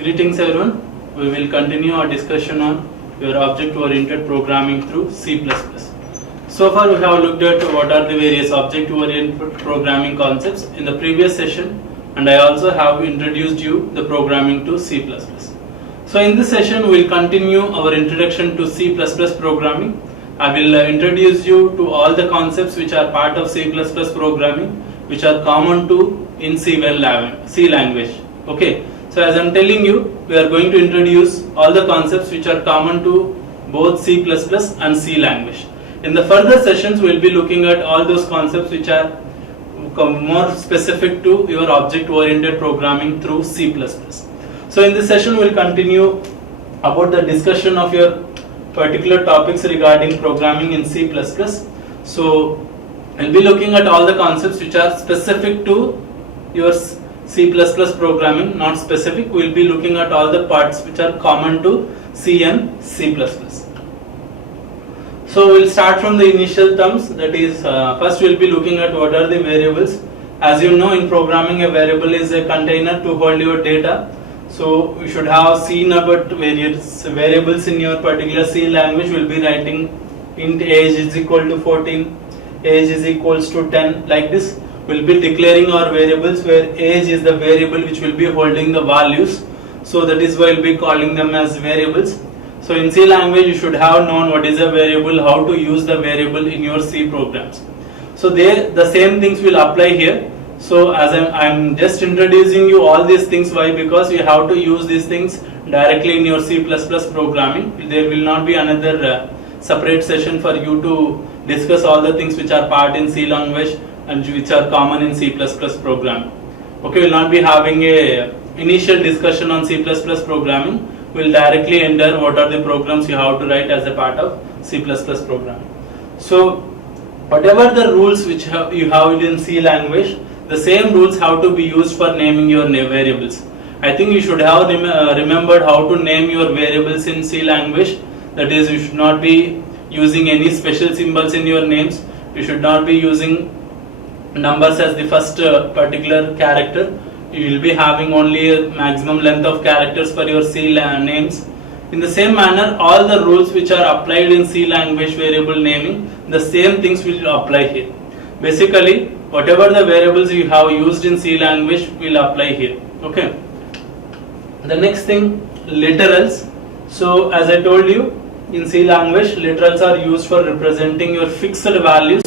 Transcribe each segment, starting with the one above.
Greetings everyone. We will continue our discussion on your object-oriented programming through C++. So far we have looked at what are the various object-oriented programming concepts in the previous session, and I also have introduced you the programming to C++. So in this session we will continue our introduction to C++ programming. I will introduce you to all the concepts which are part of C++ programming, which are common to in C language. Okay. So as I am telling you, we are going to introduce all the concepts which are common to both C++ and C language. In the further sessions, we will be looking at all those concepts which are more specific to your object-oriented programming through C++. So in this session, we will continue about the discussion of your particular topics regarding programming in C++. So we will be looking at all the concepts which are specific to your C++ programming, not specific. We will be looking at all the parts which are common to C and C++. So we will start from the initial terms, that is first we will be looking at what are the variables. As you know, in programming a variable is a container to hold your data. So you should have seen about various variables in your particular C language. We will be writing int age is equal to 14, age is equals to 10, like this. We will be declaring our variables where age is the variable which will be holding the values. So that is why we will be calling them as variables. So in C language you should have known what is a variable, how to use the variable in your C programs. So the same things will apply here. So as I am just introducing you all these things, why? Because you have to use these things directly in your C++ programming. There will not be another separate session for you to discuss all the things which are part in C language and which are common in C++ programming. Okay, we will not be having a initial discussion on C++ programming. We will directly enter what are the programs you have to write as a part of C++ programming. So whatever the rules which you have in C language, the same rules have to be used for naming your variables. I think you should have remembered how to name your variables in C language. That is, you should not be using any special symbols in your names. You should not be using numbers as the first particular character. You will be having only a maximum length of characters for your C names. In the same manner, all the rules which are applied in C language variable naming, the same things will apply here. Basically, whatever the variables you have used in C language will apply here. Okay. The next thing, literals. So as I told you, in C language, literals are used for representing your fixed values.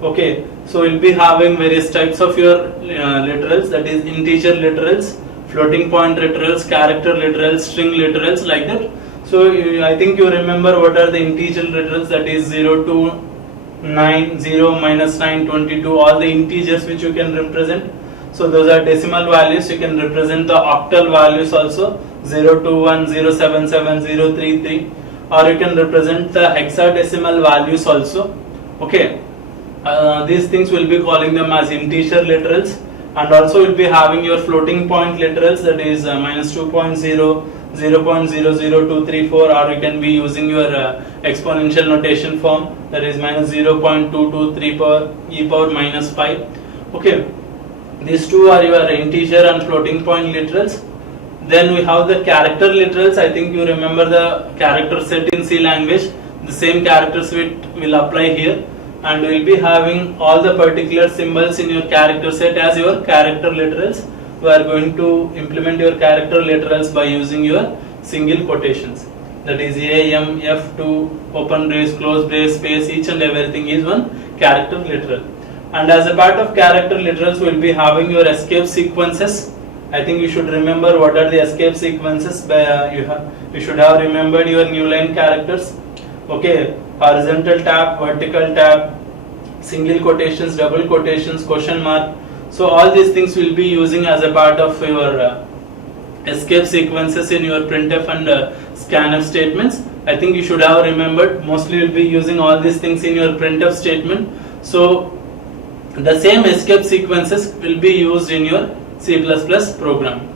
Okay, so we'll be having various types of your literals, that is integer literals, floating point literals, character literals, string literals, like that. So I think you remember what are the integer literals, that is 0 to 9, 0, minus 9, 22, all the integers which you can represent. So those are decimal values. You can represent the octal values also, 021, 077, 033, or you can represent the hexadecimal values also. Okay. These things will be calling them as integer literals, and also will be having your floating point literals, that is minus 2.0, 0.00234, or you can be using your exponential notation form, that is minus 0.223 e power minus 5. Okay, these two are your integer and floating point literals. Then we have the character literals. I think you remember the character set in C language. The same character set will apply here. And we will be having all the particular symbols in your character set as your character literals. We are going to implement your character literals by using your single quotations. That is A, M, F, 2, open brace, close brace, space, each and everything is one character literal. And as a part of character literals, we will be having your escape sequences. I think you should remember what are the escape sequences. You should have remembered your new line characters. Okay. Horizontal tab, vertical tab, single quotations, double quotations, question mark. So all these things will be using as a part of your escape sequences in your printf and scanf statements. I think you should have remembered. Mostly will be using all these things in your printf statement. So the same escape sequences will be used in your C++ program.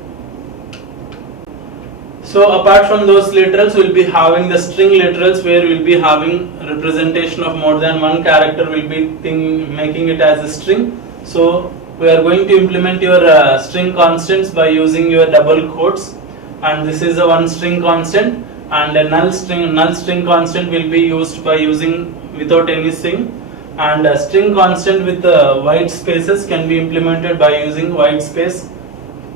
So apart from those literals, we will be having the string literals, where we will be having representation of more than one character. We will be making it as a string. So we are going to implement your string constants by using your double quotes. and this is a one string constant, and a null string constant will be used by using without any string, and a string constant with white spaces can be implemented by using white space.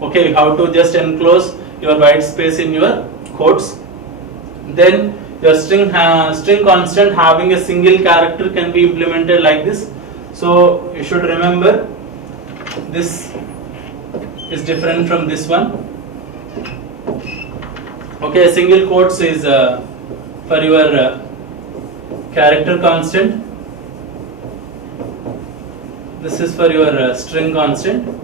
Okay, how to just enclose your white space in your quotes. Then your string constant having a single character can be implemented like this. So you should remember this is different from this one. Okay, single quotes is for your character constant. This is for your string constant.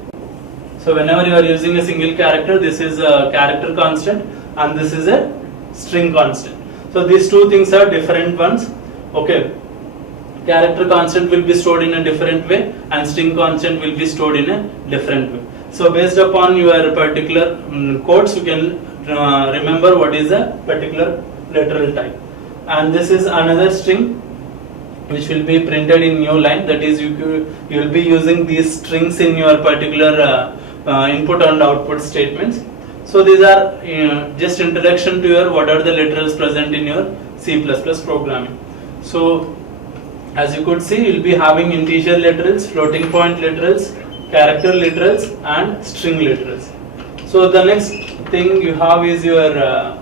So whenever you are using a single character, this is a character constant and this is a string constant. So these two things are different ones. Okay, character constant will be stored in a different way and string constant will be stored in a different way. So based upon your particular quotes, you can remember what is a particular literal type. And this is another string which will be printed in new line. That is, you will be using these strings in your particular input and output statements. So these are just introduction to your what are the literals present in your C++ programming. So as you could see, you will be having integer literals, floating point literals, character literals and string literals. So the next thing you have is your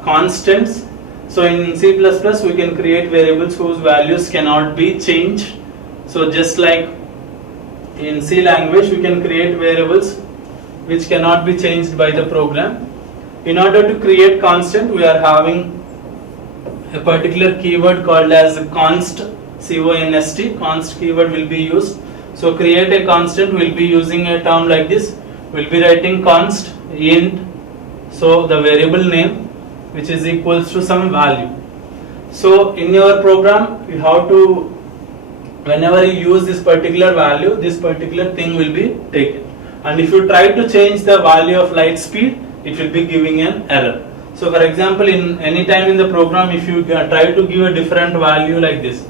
constants. So in C++ we can create variables whose values cannot be changed. So just like in C language, we can create variables which cannot be changed by the program. In order to create constant, we are having a particular keyword called as const, C-O-N-S-T. Const keyword will be used. So create a constant, we'll be using a term like this. We'll be writing const int, so the variable name, which is equals to some value. So in your program, you have to, whenever you use this particular value, this particular thing will be taken. And if you try to change the value of light speed, it will be giving an error. So for example, in any time in the program, if you try to give a different value like this,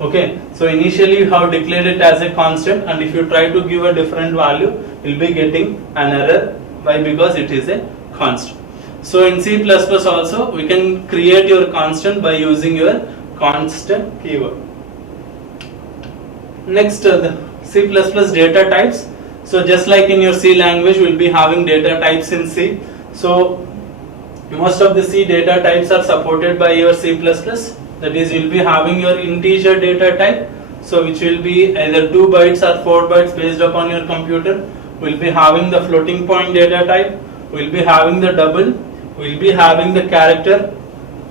okay, so initially you have declared it as a constant, and if you try to give a different value, you will be getting an error. Why? Because it is a constant. So in C++ also, we can create your constant by using your constant keyword. Next, the C++ data types. So just like in your C language, we will be having data types in C. So most of the C data types are supported by your C++. That is, you will be having your integer data type, so which will be either 2 bytes or 4 bytes based upon your computer. We will be having the floating point data type. We will be having the double. We will be having the character.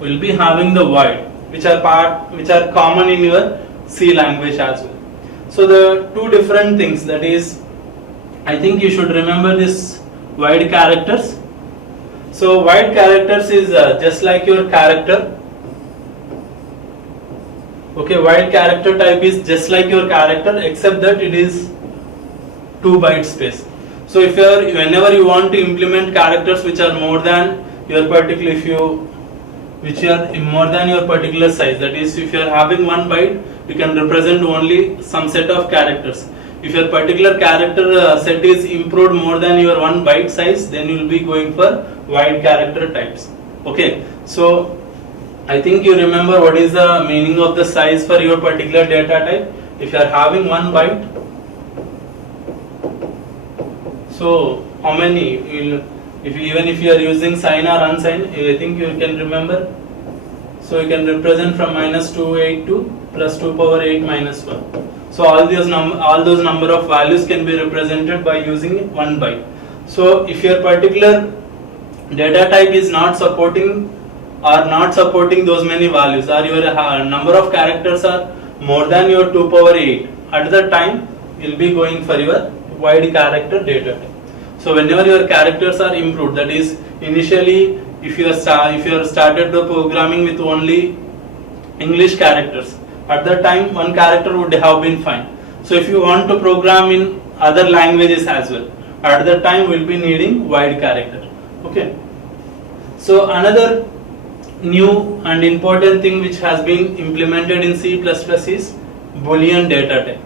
We will be having the void, which are common in your C language as well. So the two different things, that is, I think you should remember this void characters. So void characters is just like your character. Okay, void character type is just like your character, except that it is 2 byte space. So if whenever you want to implement characters which are more than your particular, which are more than your particular size, that is, if you are having 1 byte, you can represent only some set of characters. If your particular character set is improved more than your 1 byte size, then you will be going for void character types. Okay, so I think you remember what is the meaning of the size for your particular data type. If you are having 1 byte, so how many, even if you are using sign or unsigned, I think you can remember. So you can represent from -282 to +2^8 -1. So all those number of values can be represented by using 1 byte. So if your particular data type is not supporting those many values, or your number of characters are more than your 2^8, at the time you will be going for your void character data type. So whenever your characters are improved, that is, initially if you are started the programming with only English characters, at that time 1 character would have been fine. So if you want to program in other languages as well, at that time we will be needing void character. Okay. So another new and important thing which has been implemented in C++ is Boolean data type.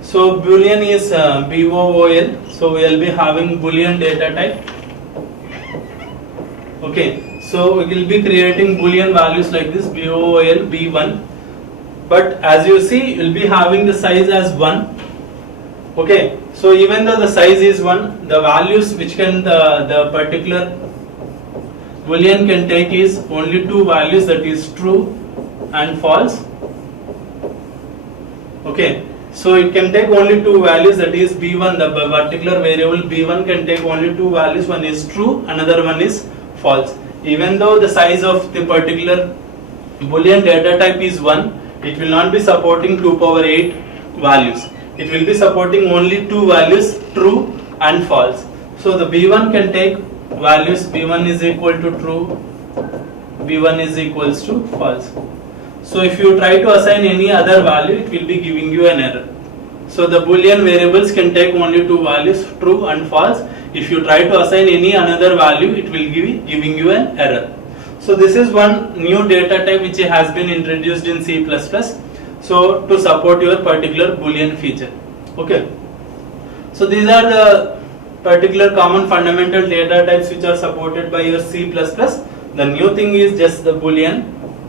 So Boolean is BOOL. So we will be having Boolean data type. Okay, so we will be creating boolean values like this, bool b1, but as you see you will be having the size as 1. Okay, so even though the size is 1, the values which can the particular boolean can take is only two values, that is true and false. Okay, so it can take only two values, that is b1, the particular variable b1 can take only two values, one is true, another one is false. Even though the size of the particular boolean data type is 1, it will not be supporting 2 power 8 values. It will be supporting only two values, true and false. So the b1 can take values, b1 is equal to true, b1 is equals to false. So if you try to assign any other value, it will be giving you an error. So the boolean variables can take only two values, true and false. If you try to assign any another value, it will give giving you an error. So this is one new data type which has been introduced in C++. So to support your particular boolean feature. Okay. So these are the particular common fundamental data types which are supported by your C++. The new thing is just the boolean.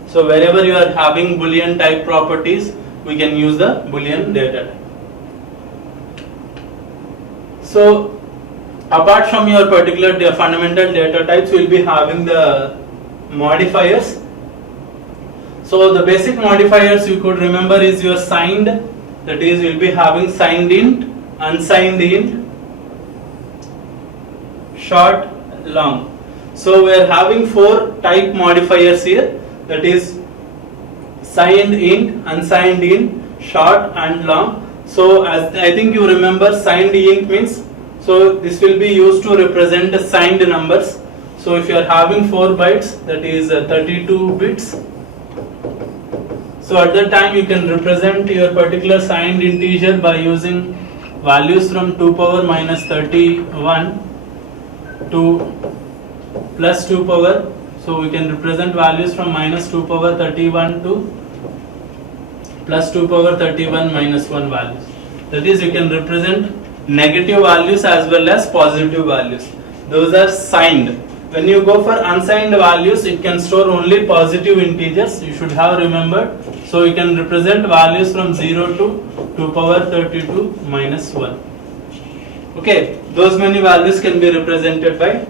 So wherever you are having boolean type properties, we can use the boolean data type. So apart from your particular fundamental data types, we will be having the modifiers. So the basic modifiers you could remember is your signed, that is we will be having signed int, unsigned int, short, long. So we are having four type modifiers here, that is signed int, unsigned int, short and long. So as I think you remember, signed int means, so this will be used to represent the signed numbers. So if you are having 4 bytes, that is 32 bits. So at that time you can represent your particular signed integer by using values from 2 power minus 31 to plus 2 power. So we can represent values from minus 2 power 31 to plus 2 power 31 minus 1 values. That is, you can represent negative values as well as positive values. Those are signed. When you go for unsigned values, it can store only positive integers. You should have remembered. So you can represent values from 0 to 2 power 32 minus 1. Okay, those many values can be represented by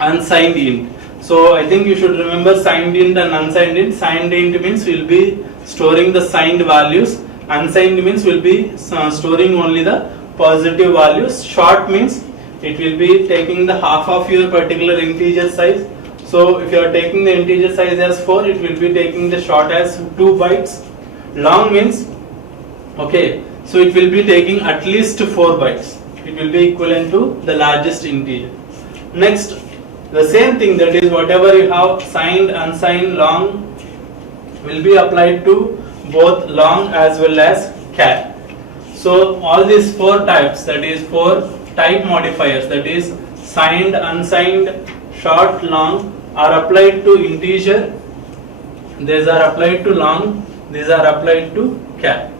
unsigned int. So I think you should remember signed int and unsigned int. Signed int means we will be storing the signed values. Unsigned means we will be storing only the positive values. Short means it will be taking the half of your particular integer size. So if you are taking the integer size as 4, it will be taking the short as 2 bytes. Long means, okay, so it will be taking at least 4 bytes. It will be equivalent to the largest integer. Next, the same thing, that is whatever you have signed, unsigned, long will be applied to both long as well as char. So all these 4 types, that is 4 type modifiers, that is signed, unsigned, short, long, are applied to integer, these are applied to long, these are applied to char.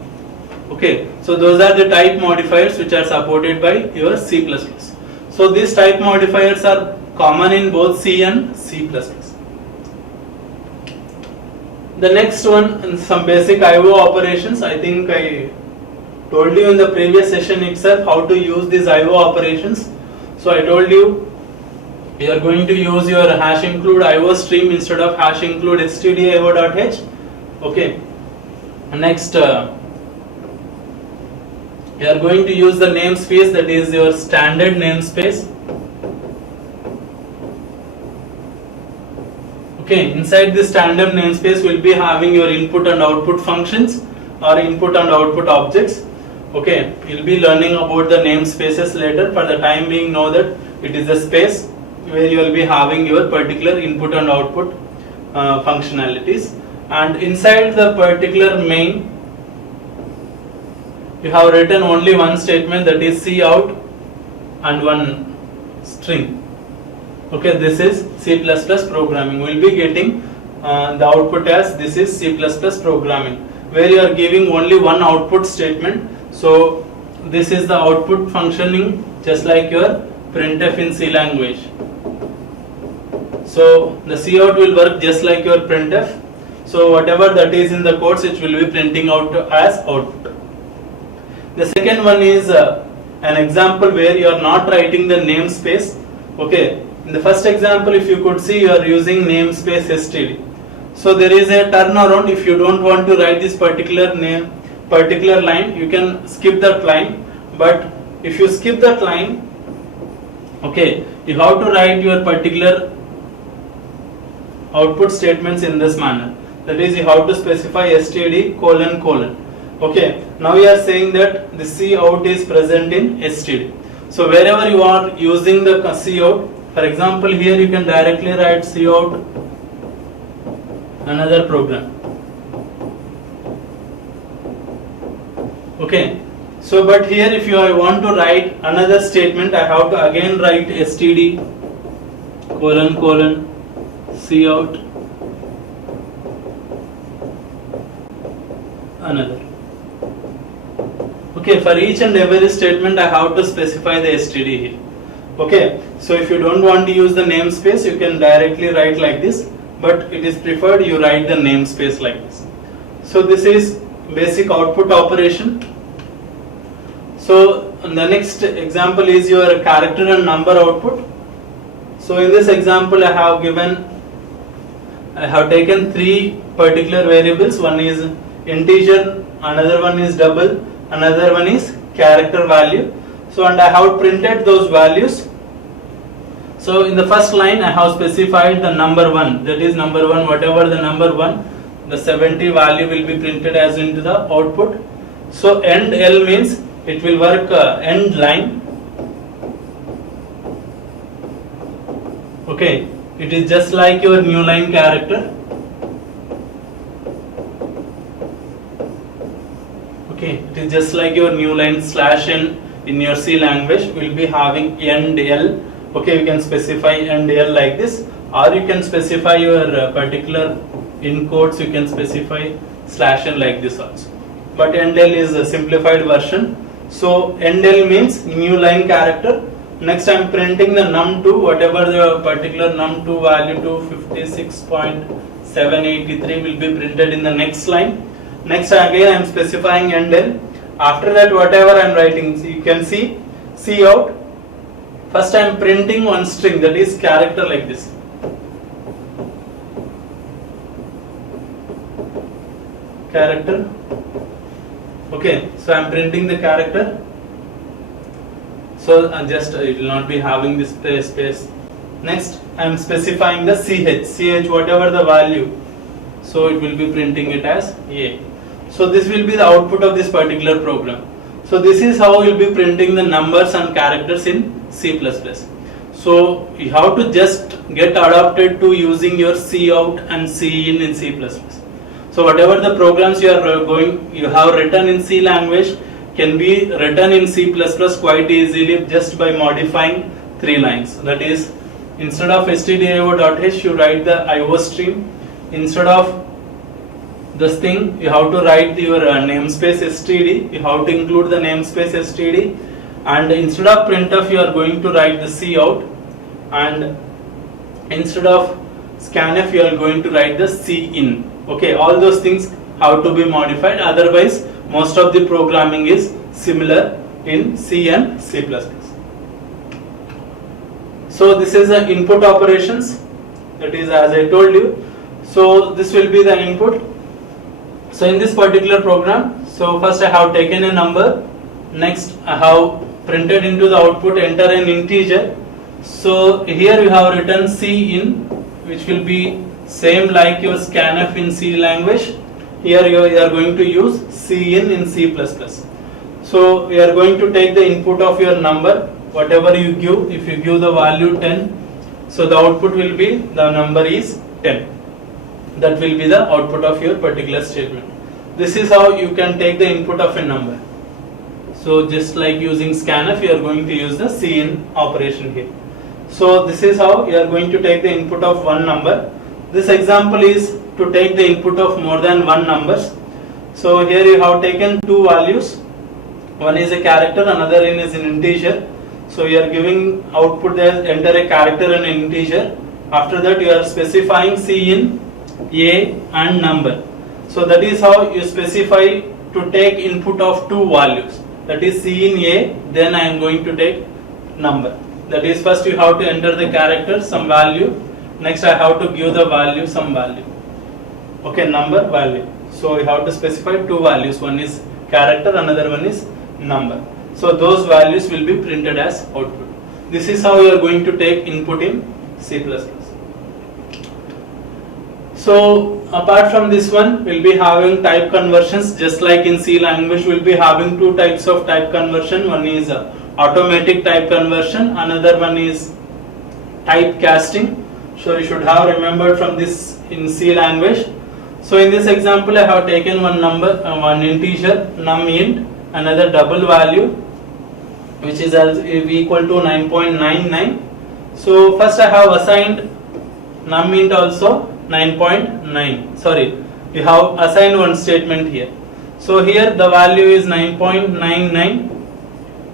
Okay, so those are the type modifiers which are supported by your C++. So these type modifiers are common in both C and C++. The next one, some basic IO operations. I think I told you in the previous session itself how to use these IO operations. So I told you you are going to use your hash include IO stream instead of hash include stdio.h. Okay. Next, you are going to use the namespace, that is your standard namespace. Okay, inside this standard namespace we will be having your input and output functions or input and output objects. Okay, you will be learning about the namespaces later. For the time being, know that it is a space where you will be having your particular input and output functionalities. And inside the particular main, you have written only one statement, that is cout and one string. Okay, this is C++ programming. We will be getting the output as this is C++ programming, where you are giving only one output statement. So this is the output functioning just like your printf in C language. So the cout will work just like your printf. So whatever that is in the codes, it will be printing out as output. The second one is an example where you are not writing the namespace. Okay, in the first example, if you could see, you are using namespace std. So there is a turnaround. If you don't want to write this particular line, you can skip that line. But if you skip that line, okay, you have to write your particular output statements in this manner. That is, you have to specify std : okay, now we are saying that the cout is present in std. So wherever you are using the cout, for example, here you can directly write cout another program. Okay, so but here if you want to write another statement, I have to again write std : cout another. Okay, for each and every statement I have to specify the std here. Okay, so if you don't want to use the namespace, you can directly write like this, but it is preferred you write the namespace like this. So this is basic output operation. So the next example is your character and number output. So in this example I have taken three particular variables. One is integer, another one is double, another one is character value. So and I have printed those values. So in the first line I have specified the number 1, that is number 1, whatever the number 1, the 70 value will be printed as into the output. So end L means it will work end line. Okay, it is just like your new line character. Okay, it is just like your new line /n in your C language will be having end L. Okay, you can specify end L like this, or you can specify your particular in quotes, you can specify /n like this also. But end L is a simplified version. So end L means new line character. Next I am printing the num2, whatever the particular num2 value to 56.783 will be printed in the next line. Next again I am specifying end L. After that whatever I am writing, so you can see cout. First I am printing one string, that is character like this. Character. Okay, so I am printing the character. So it will not be having this space. Next I am specifying the ch whatever the value. So it will be printing it as A. So this will be the output of this particular program. So this is how you will be printing the numbers and characters in C++. So you have to just get adapted to using your cout and cin in C++. So whatever the programs you have written in C language can be written in C++ quite easily just by modifying 3 lines. That is, instead of stdio.h you write the IO stream. Instead of this thing, you have to write your namespace std. You have to include the namespace std, and instead of printf you are going to write the cout, and instead of scanf you are going to write the cin. Okay, all those things have to be modified. Otherwise, most of the programming is similar in C and C++. So this is the input operations. That is, as I told you. So this will be the input. So in this particular program, so first I have taken a number, next I have printed into the output enter an integer. So here you have written cin, which will be same like your scanf in C language. Here you are going to use cin in C++. So we are going to take the input of your number, whatever you give. If you give the value 10, so the output will be the number is 10. That will be the output of your particular statement. This is how you can take the input of a number. So just like using scanf, you are going to use the cin operation here. So this is how you are going to take the input of one number. This example is to take the input of more than one numbers. So here you have taken 2 values. One is a character, another one is an integer. So you are giving output there, enter a character and an integer. After that you are specifying C in A and number. So that is how you specify to take input of two values. That is C in A, then I am going to take number. That is, first you have to enter the character, some value. Next I have to give the value, some value. Okay, number, value. So you have to specify two values. One is character, another one is number. So those values will be printed as output. This is how you are going to take input in C++. So apart from this one, we'll be having type conversions. Just like in C language, we'll be having two types of type conversion. One is automatic type conversion, another one is type casting. So you should have remembered from this in C language. So in this example, I have taken one number, one integer num int, another double value, which is equal to 9.99. So first I have assigned num int also 9.9. Sorry, we have assigned one statement here. So here the value is 9.99.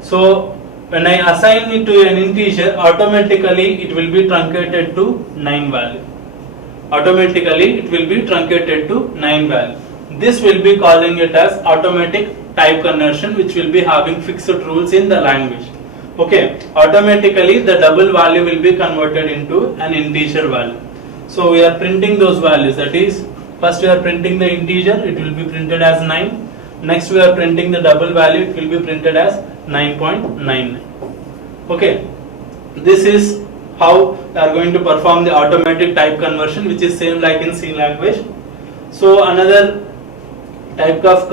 So when I assign it to an integer, automatically it will be truncated to 9 value. Automatically it will be truncated to 9 value. This will be calling it as automatic type conversion, which will be having fixed rules in the language. Okay, automatically the double value will be converted into an integer value. So we are printing those values. That is, first we are printing the integer, it will be printed as 9. Next we are printing the double value, it will be printed as 9.99. Okay, this is how we are going to perform the automatic type conversion, which is same like in C language. So another type of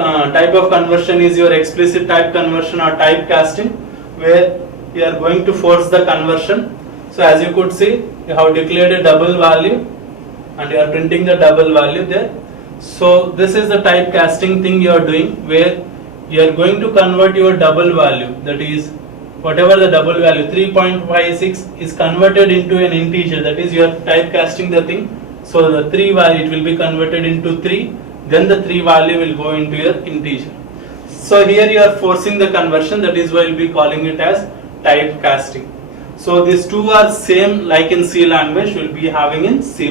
conversion is your explicit type conversion or type casting, where you are going to force the conversion. So as you could see, you have declared a double value and you are printing the double value there. So this is the type casting thing you are doing, where you are going to convert your double value, that is whatever the double value 3.56 is converted into an integer. That is, you are type casting the thing. So the 3 value, it will be converted into 3, then the 3 value will go into your integer. So here you are forcing the conversion, that is why we will be calling it as type casting. So these two are same like in C language, we will be having in C++.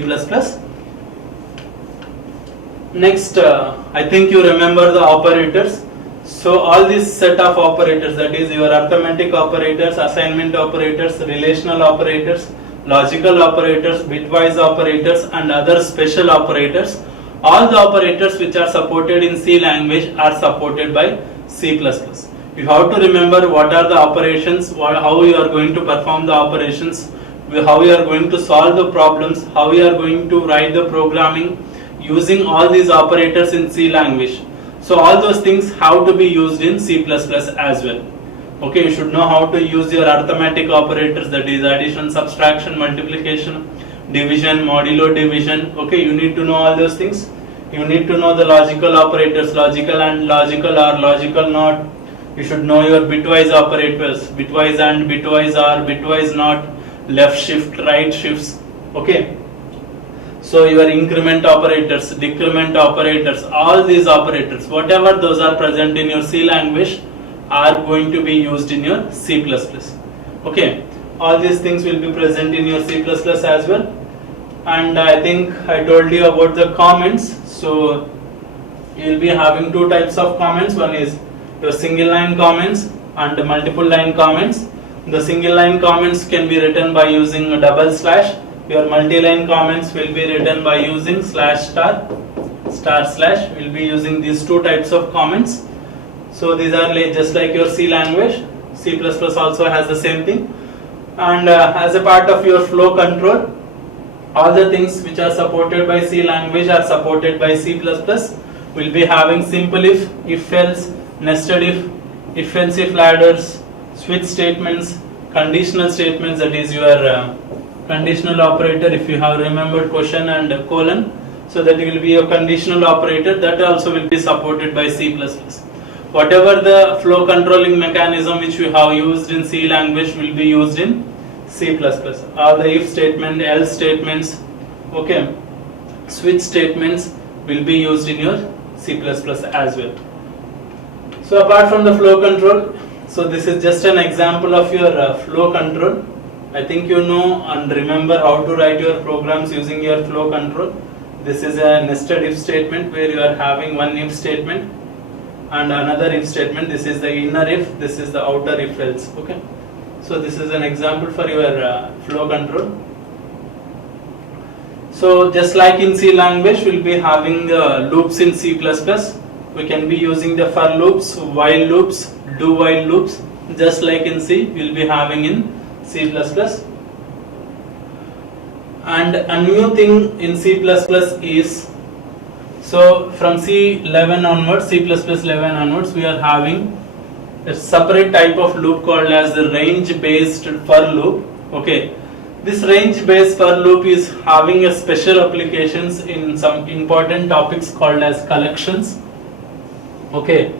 Next, I think you remember the operators. So all this set of operators, that is your arithmetic operators, assignment operators, relational operators, logical operators, bitwise operators and other special operators, all the operators which are supported in C language are supported by C++. You have to remember what are the operations, how you are going to perform the operations, how you are going to solve the problems, how you are going to write the programming using all these operators in C language. So all those things have to be used in C++ as well. Okay, you should know how to use your arithmetic operators, that is addition, subtraction, multiplication, division, modulo division. Okay, you need to know all those things. You need to know the logical operators, logical and logical or logical not. You should know your bitwise operators, bitwise and bitwise or bitwise not, left shift, right shifts. Okay. So your increment operators, decrement operators, all these operators, whatever those are present in your C language are going to be used in your C++. Okay, all these things will be present in your C++ as well. And I think I told you about the comments. So you will be having two types of comments. One is your single line comments and multiple line comments. The single line comments can be written by using a double slash. Your multi-line comments will be written by using slash star, star slash. We'll be using these two types of comments. So these are just like your C language. C++ also has the same thing. And as a part of your flow control, all the things which are supported by C language are supported by C++. We'll be having simple if else, nested if else if ladders, switch statements, conditional statements, that is your conditional operator. If you have remembered question and colon, so that will be a conditional operator, that also will be supported by C++. Whatever the flow controlling mechanism which we have used in C language will be used in C++. All the if statement, else statements, okay, switch statements will be used in your C++ as well. So apart from the flow control, so this is just an example of your flow control. I think you know and remember how to write your programs using your flow control. This is a nested if statement where you are having one if statement and another if statement. This is the inner if, this is the outer if else. Okay. So this is an example for your flow control. So just like in C language, we'll be having the loops in C++. We can be using the for loops, while loops, do while loops. Just like in C, we'll be having in C++. And a new thing in C++ is, so from C11 onwards, C++11 onwards, we are having a separate type of loop called as the range based for loop. Okay, this range based for loop is having a special applications in some important topics called as collections. Okay,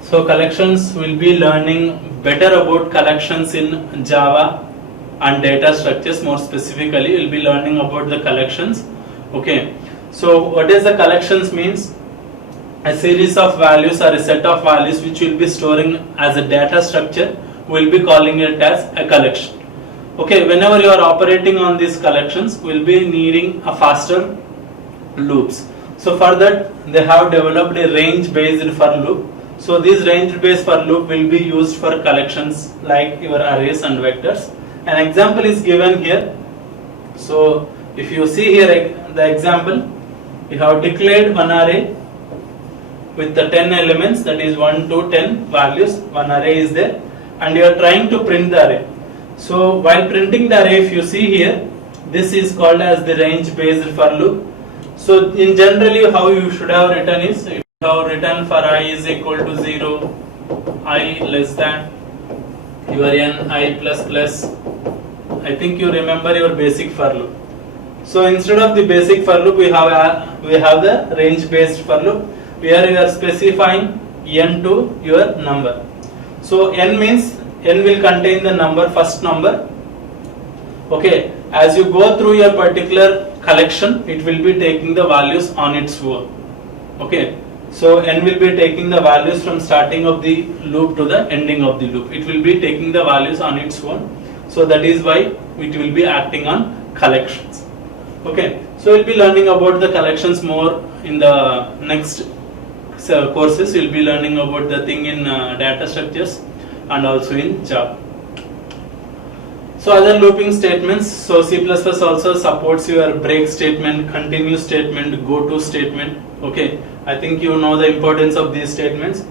so collections, will be learning better about collections in Java and data structures. More specifically, we'll be learning about the collections. Okay, so what is the collections means? A series of values or a set of values which will be storing as a data structure. We'll be calling it as a collection. Okay, whenever you are operating on these collections, we'll be needing a faster loops. So for that, they have developed a range based for loop. So this range based for loop will be used for collections like your arrays and vectors. An example is given here. So if you see here the example, you have declared one array with the 10 elements, that is 1 to 10 values. One array is there and you are trying to print the array. So while printing the array, if you see here, this is called as the range based for loop. So in generally how you should have written is, you have written for I is equal to 0, I less than your n, I plus plus. I think you remember your basic for loop. So instead of the basic for loop, we have the range based for loop where you are specifying n to your number. So n means n will contain the number, first number. Okay, as you go through your particular collection, it will be taking the values on its own. Okay, so n will be taking the values from starting of the loop to the ending of the loop. It will be taking the values on its own. So that is why it will be acting on collections. Okay, so we'll be learning about the collections more in the next courses. We'll be learning about the thing in data structures and also in Java. So other looping statements. So C++ also supports your break statement, continue statement, go to statement. Okay, I think you know the importance of these statements.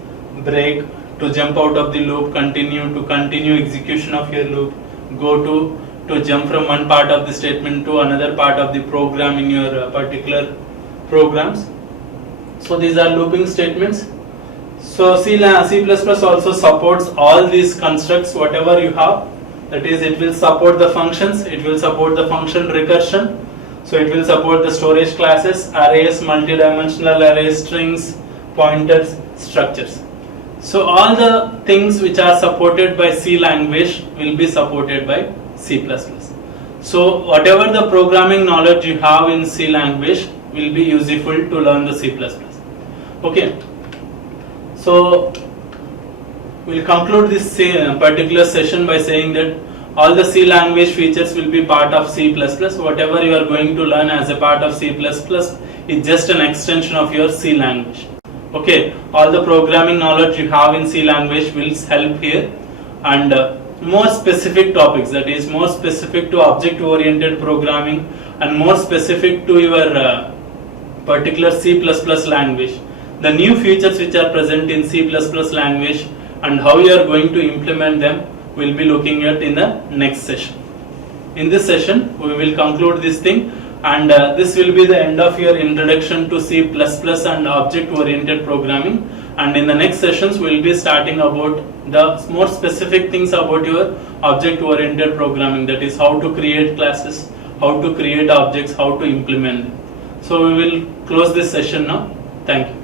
Break to jump out of the loop, continue to continue execution of your loop, go to jump from one part of the statement to another part of the program in your particular programs. So these are looping statements. So C++ also supports all these constructs whatever you have. That is, it will support the functions, it will support the function recursion. So it will support the storage classes, arrays, multidimensional arrays, strings, pointers, structures. So all the things which are supported by C language will be supported by C++. So whatever the programming knowledge you have in C language will be useful to learn the C++. Okay. So we'll conclude this particular session by saying that all the C language features will be part of C++. Whatever you are going to learn as a part of C++ is just an extension of your C language. Okay, all the programming knowledge you have in C language will help here, and more specific topics, that is more specific to object oriented programming and more specific to your particular C++ language. The new features which are present in C++ language and how you are going to implement them, we'll be looking at in the next session. In this session, we will conclude this thing, and this will be the end of your introduction to C++ and object oriented programming. And in the next sessions, we'll be starting about the more specific things about your object oriented programming, that is how to create classes, how to create objects, how to implement them. So we will close this session now. Thank you.